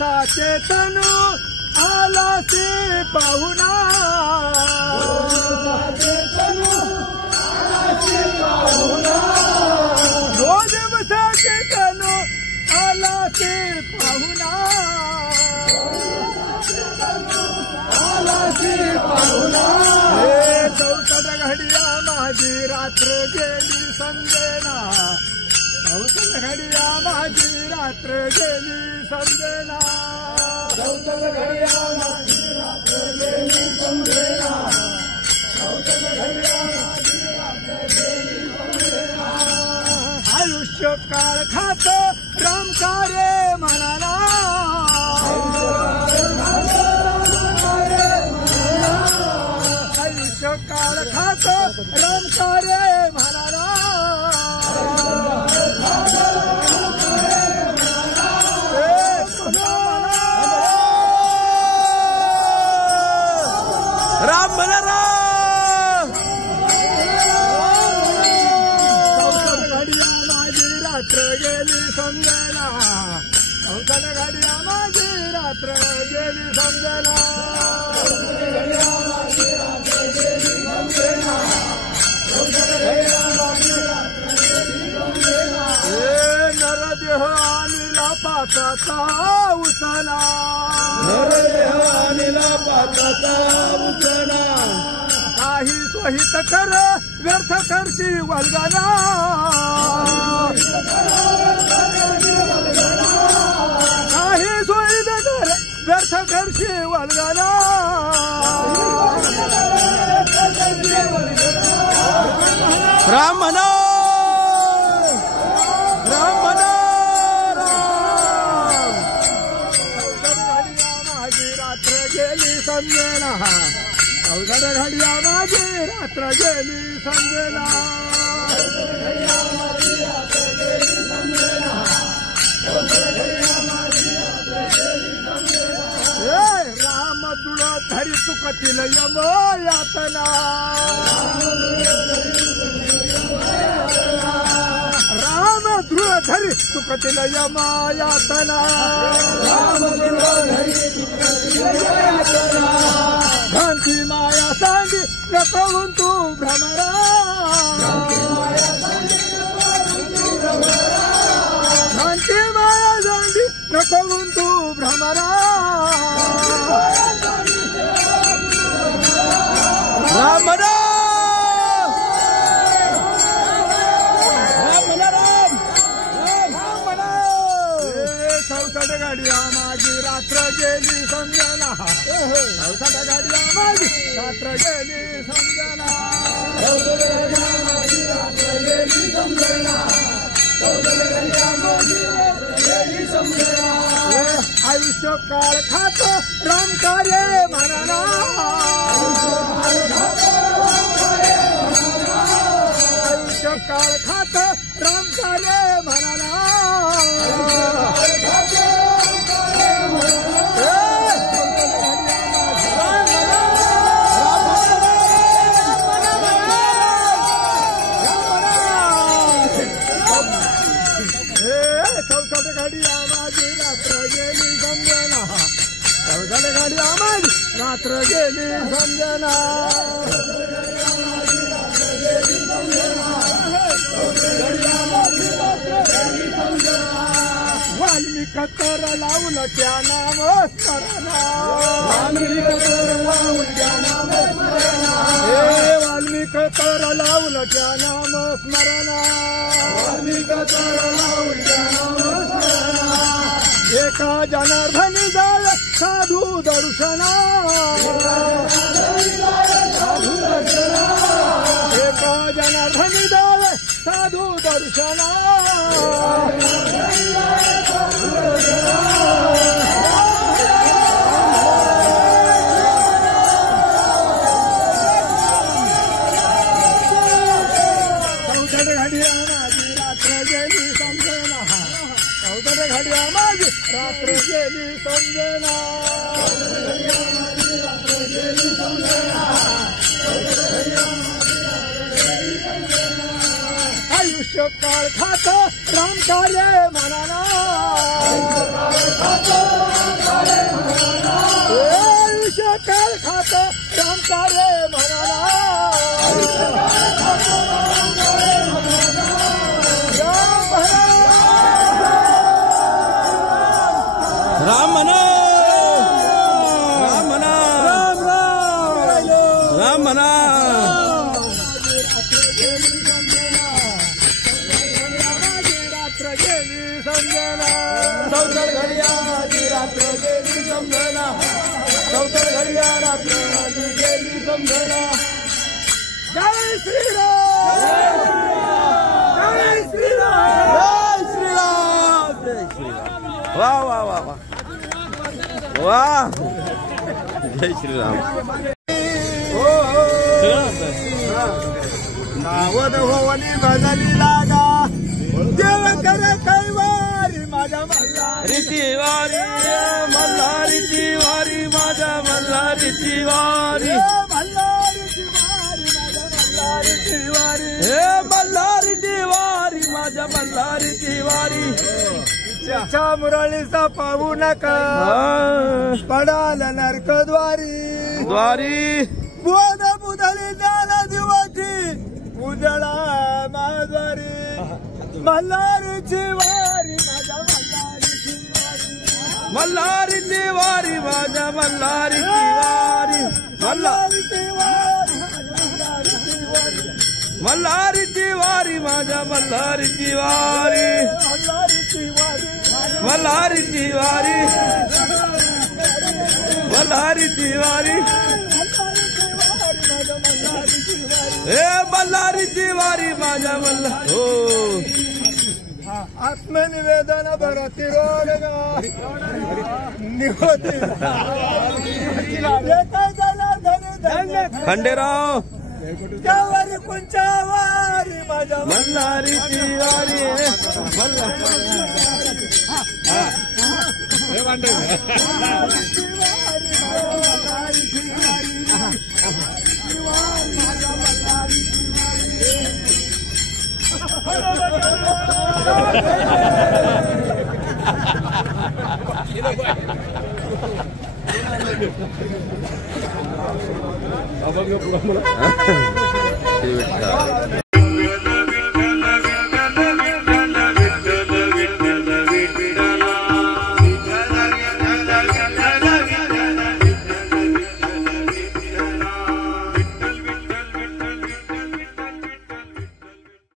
दिवसाचे तनु आलासी पाहुणा दो दिवसाचे तनु आलासी पाहुणा चौसठ घडिया माझी रात्र गेली समजेना चौसठ घडिया माझी रात्र गेली समजेना चौसठ घडिया माझी रात्र गेली समजेना चौसठ घडिया माझी रात्र गेली समजेना आयुष्य काळ खात राम कार्य म्हणाला काळ खात राम कार्य म्हणाला राम म्हणा चौसठ घडिया माझी रात्र गेली समजेना चौसठ घडिया माझी रात्र गेली समजेना नरदेह आणला पाताचा उसना नरदेह आणला पाताचा उसना काही सोहित कर व्यर्थ करशी वल्गना काही सोहित कर व्यर्थ करशी वल्गना राम म्हणा राम म्हणा राम माझी रात्र गेली समजेना चौसठ घडिया माझी रात्र गेली समजेना राम तुळ धरी चुकतील यम यातना राम ध्रुव धरी चुकतील यमा यातना भ्रांती माया सांगी नको तू भ्रमरा भ्रांती माया सांगी नको तू भ्रमरा राम चौसठ घडिया माझी रात्र गेली समजना चौसठ घडिया माझी रात्र गेली समजना आयुष्य काळ खात राम कार्य म्हणा आयुष्य काळ खात राम कार्य म्हणा चौसठ घडिया माझी रात्र गेली समजना चौसठ घडिया माझी रात्र गेली समजना वाल्मिक तर लावून त्या नाम स्मरणा वाल्मिक तर लावून त्या नाम स्मरणा वाल्मिक तर लावून त्या नाम स्मरणा वाल्मिक तर लावून त्या नाम स्मरणा एका जनार्दनी जाय साधू दर्शना एका जनार्दनी जाय साधू दर्शना चौसठ घडिया माझी रात्र गेली समजेना चौसठ घडिया माझी रात्र गेली समजेना आयुष्य काळ खात राम कार्य म्हणा राम म्हणा राम म्हणा राम राम राम म्हणा रात्र गेली समजना चौथर घडियाची रात्र गेली समजना चौथर घडिया रात्र गेली समजना जय श्रीराम जय श्रीराम जय श्रीराम जय श्रीराम वाह वाह वाह वाह वाह जय श्रीराम नावद होवनी भजनी लागा देव कर कैवारी माझ्या रीती वारी मल्हारी तिवारी माझ्या मल्हारी तिवारी हे मल्हारी तिवारी माझ्या मल्हारी तिवारी त्याच्या मुरळीचा पाहू नका पडाल नरकद्वारी द्वारी बोध बुधली ज्ञान दिवशी उजळा माझ्वारी मल्हारीची वारी माझ्या मल्हारीची वारी मल्हारी तिवारी माझ्या मल्हारी तिवारी मल्हारी तिवारी माझ्या मल्हारी तिवारी मल्हारी तिवारी मल्हारी तिवारी हे मल्हारी तिवारी माझ्या मल्हारी हो आत्मनिवेदन भरती रोडगा निहोती खंडेराव त्यावारी कोणच्या वारी माझ्या मल्हारी तिवारी